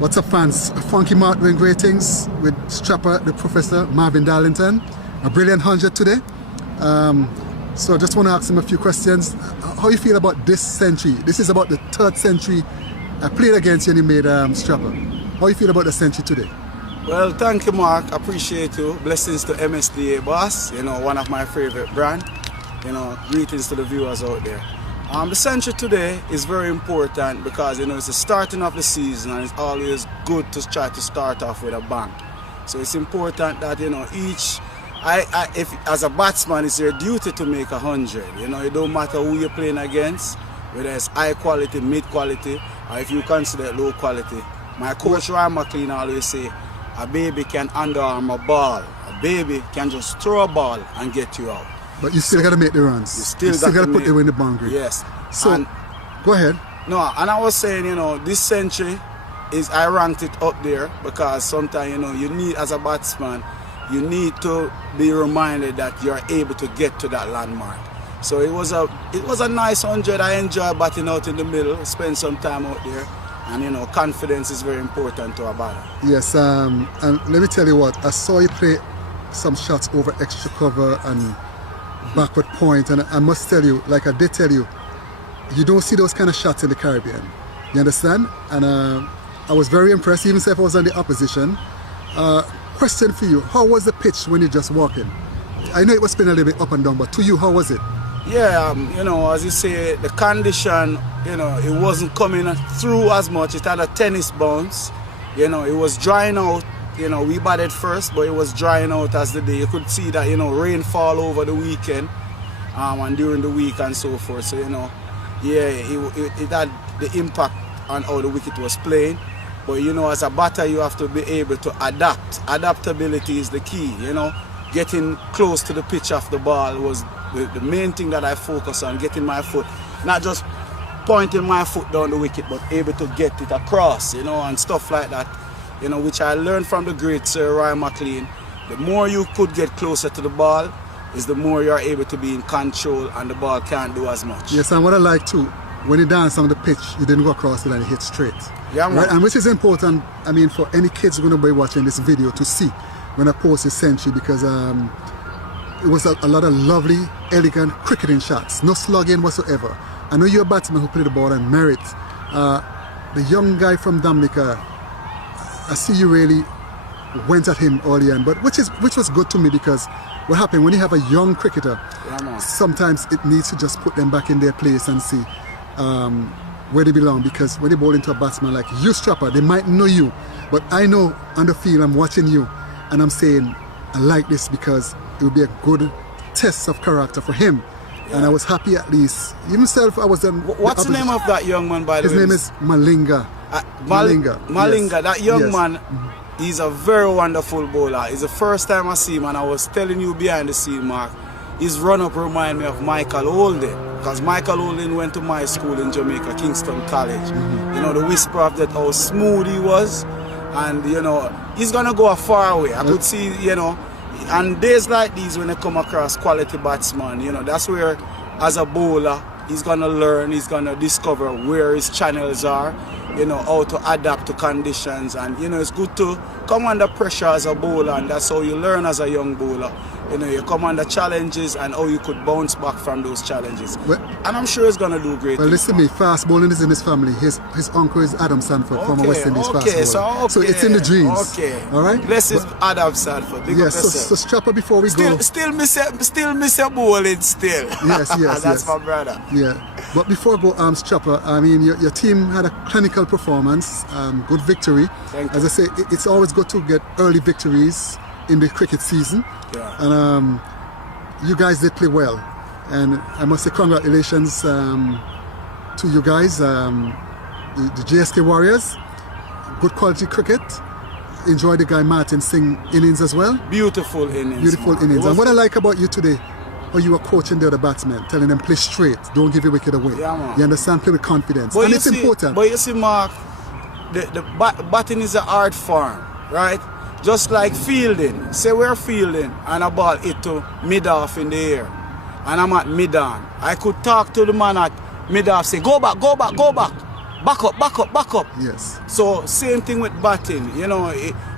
What's up, fans? Funky Mark doing great things with Strapper, the professor, Marvin Darlington. A brilliant 100 today. So I just want to ask him a few questions. How you feel about this century? This is about the third century I played against you and you made Strapper. How you feel about the century today? Well, thank you, Mark. Appreciate you. Blessings to MSDA Boss, you know, one of my favorite brand. You know, greetings to the viewers out there. The century today is very important because, you know, it's the starting of the season and it's always good to try to start off with a bang. So it's important that, you know, if as a batsman, it's your duty to make 100. You know, it don't matter who you're playing against, whether it's high quality, mid quality, or if you consider it low quality. My coach Ryan McLean always say, a baby can underarm a ball. A baby can just throw a ball and get you out. But you still got to make the runs. You still got to put them in the boundary. Yes. So, go ahead. No, and I was saying, you know, this century I ranked it up there because sometimes, you know, you need, as a batsman, you need to be reminded that you're able to get to that landmark. So it was a nice 100. I enjoyed batting out in the middle, spend some time out there. And, you know, confidence is very important to a batter. Yes, and let me tell you what, I saw you play some shots over extra cover and backward point, and I must tell you, like I did tell you, you don't see those kind of shots in the Caribbean. You understand? And I was very impressed, even if I was on the opposition. Question for you, how was the pitch when you just walked in? I know it was spinning a little bit up and down, but to you, how was it? Yeah, you know, as you say, the condition, you know, it wasn't coming through as much. It had a tennis bounce. You know, it was drying out. You know, we batted first, but it was drying out as the day. You could see that, you know, rainfall over the weekend and during the week and so forth. So, you know, yeah, it had the impact on how the wicket was playing. But, you know, as a batter, you have to be able to adapt. Adaptability is the key, you know. Getting close to the pitch of the ball was the main thing that I focus on, getting my foot, not just pointing my foot down the wicket, but able to get it across, you know, and stuff like that. You know, which I learned from the great Sir Ryan McLean. The more you could get closer to the ball, is the more you're able to be in control and the ball can't do as much. Yes, and what I like too, when you dance on the pitch, you didn't go across it and you hit straight. Yeah, man. Right? And which is important, I mean, for any kids who are going to be watching this video to see when I post this century, because it was a lot of lovely, elegant cricketing shots, no slugging whatsoever. I know you're a batsman who played the ball and merit. The young guy from Dominica, I see you really went at him early on, but which was good to me, because what happened when you have a young cricketer, sometimes it needs to just put them back in their place and see where they belong, because when they bowl into a batsman like you, Strapper, they might know you, but I know on the field I'm watching you and I'm saying I like this because it will be a good test of character for him. Yeah. And I was happy at least. Himself, I was on. What's the name of that young man, by the way? His name is Malinga. Malinga, yes. That young yes. man, he's a very wonderful bowler. It's the first time I see him, and I was telling you behind the scene, Mark, his run-up remind me of Michael Audain, because Michael Audain went to my school in Jamaica, Kingston College. You know, the whisper of that, how smooth he was, and, you know, he's going to go a far away. I could see, you know, and days like these when they come across quality batsmen, you know, that's where, as a bowler, he's going to learn, he's going to discover where his channels are, you know, how to adapt to conditions. And, you know, it's good to come under pressure as a bowler, and that's how you learn as a young bowler. You know, you come under challenges and how you could bounce back from those challenges. Well, and I'm sure he's going to do great. Well, listen to me, fast bowling is in his family. His uncle is Adam Sanford, former West Indies fast bowler. So it's in the genes. Okay. All right? Bless his Adam Sanford. Yes, so Strapper, before we go. Still miss a bowling still. Yes. That's my brother. Yeah. But before we go, Strapper, I mean, your team had a clinical performance, good victory. Thank you. As I say, it's always good to get early victories in the cricket season. Yeah. And you guys did play well. And I must say congratulations to you guys, the JSK Warriors. Good quality cricket. Enjoy the guy Martin Singh innings as well. Beautiful innings. Beautiful innings. And what I like about you today, how you were coaching the other batsmen, telling them play straight, don't give your wicket away. Yeah, man. You understand? Play with confidence. And it's important. But you see, Mark, the batting is an art form, right? Just like fielding. Say we're fielding and a ball hit to mid-off in the air. And I'm at mid-on. I could talk to the man at mid-off, say, go back, go back, go back. back up, back up, back up. Yes. So same thing with batting, you know,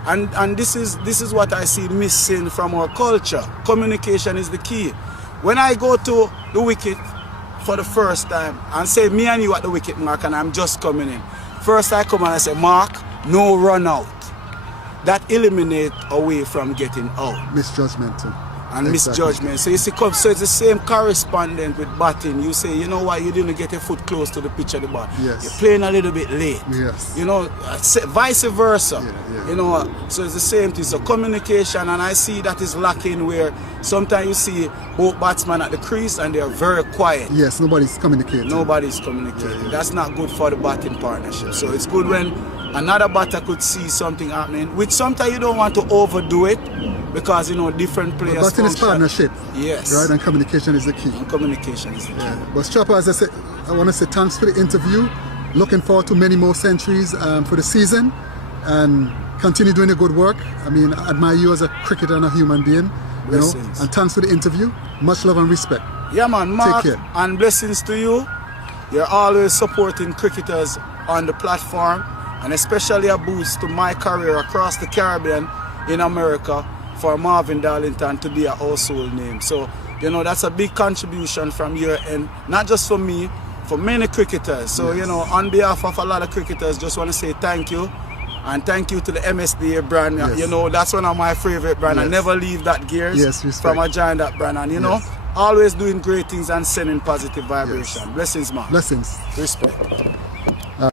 and this is what I see missing from our culture. Communication is the key. When I go to the wicket for the first time and say me and you at the wicket mark and I'm just coming in, first I come and I say, Mark, no run out. That eliminates away from getting out. Misjudgment too. And Exactly. misjudgment. So you see, so it's the same correspondent with batting. You say, you know what, you didn't get your foot close to the pitch of the ball. Yes. You're playing a little bit late. Yes. You know, vice versa. Yeah. You know, so it's the same thing. So communication, and I see that is lacking where sometimes you see both batsmen at the crease and they're very quiet. Yes, nobody's communicating. Nobody's communicating. That's not good for the batting partnership. So it's good when another batter could see something happening, which sometimes you don't want to overdo it because, you know, different players. Batting is partnership. Yes. Right, and communication is the key. And communication is the key. Yeah. But Chopper, as I said, I want to say thanks for the interview. Looking forward to many more centuries for the season, and continue doing the good work. I mean, I admire you as a cricketer and a human being. You know, and thanks for the interview. Much love and respect. Yeah, man, Mark, Take care. and blessings to you. You're always supporting cricketers on the platform, and especially a boost to my career across the Caribbean in America for Marvin Darlington to be a household name. So, you know, that's a big contribution from your end, not just for me, for many cricketers. So, Yes. you know, on behalf of a lot of cricketers, just want to say thank you. And thank you to the MSDA brand. Yes. You know, that's one of my favorite brands. I Yes. never leave that gears Yes, respect. from a join that brand. And, you know, Yes. always doing great things and sending positive vibration. Yes. Blessings, man. Blessings. Respect.